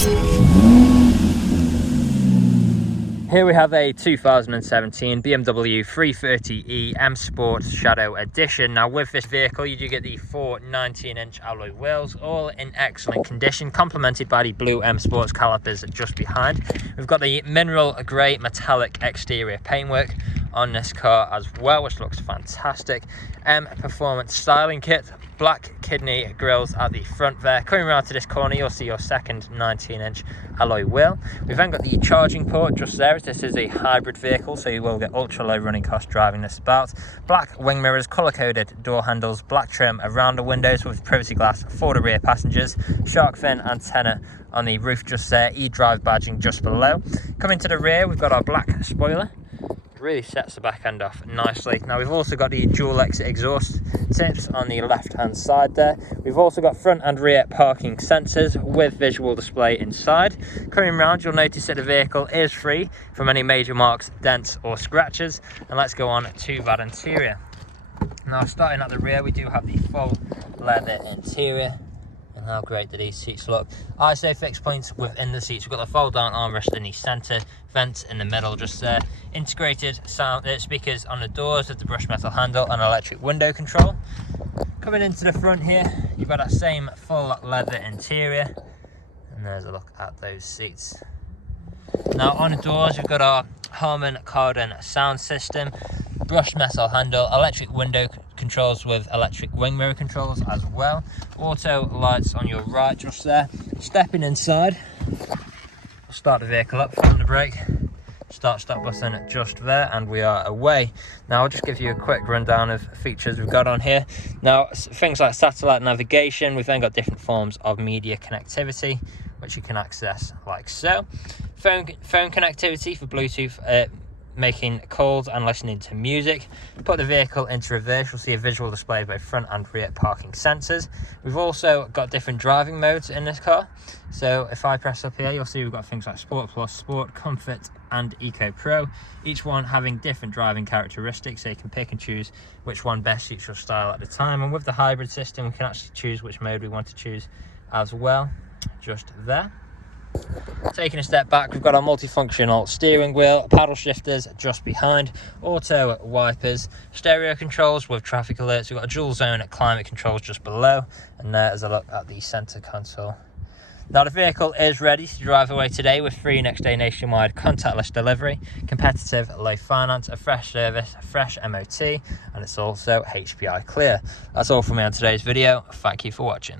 Here we have a 2017 BMW 330e M Sport Shadow Edition. Now with this vehicle you do get the 4 19-inch alloy wheels, all in excellent condition, complemented by the blue M Sports calipers just behind. We've got the mineral grey metallic exterior paintwork on this car as well, which looks fantastic. M Performance styling kit, black kidney grills at the front there. Coming around to this corner you'll see your second 19-inch alloy wheel. We've then got the charging port just there, as this is a hybrid vehicle, so you will get ultra low running cost driving this about. Black wing mirrors, colour coded door handles, black trim around the windows with privacy glass for the rear passengers, shark fin antenna on the roof just there, eDrive badging just below. Coming to the rear we've got our black spoiler. Really sets the back end off nicely. Now we've also got the dual exit exhaust tips on the left hand side there. We've also got front and rear parking sensors with visual display inside. Coming around you'll notice that the vehicle is free from any major marks, dents or scratches. And let's go on to that interior. Now starting at the rear we do have the full leather interior. And how great do these seats look. ISO fixed points within the seats. We've got the fold down armrest in the centre, vents in the middle just there, integrated sound speakers on the doors with the brushed metal handle and electric window control. Coming into the front here you've got that same full leather interior, and there's a look at those seats. Now on the doors we've got our Harman Kardon sound system, brushed metal handle, electric window controls with electric wing mirror controls as well, auto lights on your right just there. Stepping inside, we'll start the vehicle up, foot on the brake, start button just there, and we are away. Now I'll just give you a quick rundown of features we've got on here. Now things like satellite navigation, we've then got different forms of media connectivity which you can access like so. Phone connectivity for Bluetooth, making calls and listening to music. Put the vehicle into reverse, you'll see a visual display of both front and rear parking sensors. We've also got different driving modes in this car. So if I press up here, you'll see we've got things like Sport Plus, Sport, Comfort and Eco Pro, each one having different driving characteristics, so you can pick and choose which one best suits your style at the time. And with the hybrid system we can actually choose which mode we want to choose as well, just there. Taking a step back, we've got our multifunctional steering wheel, paddle shifters just behind, auto wipers, stereo controls with traffic alerts. We've got a dual zone climate controls just below, and there's a look at the center console. Now the vehicle is ready to drive away today with free next day nationwide contactless delivery, competitive low finance, a fresh service, a fresh MOT, and it's also HPI clear. That's all from me on today's video. Thank you for watching.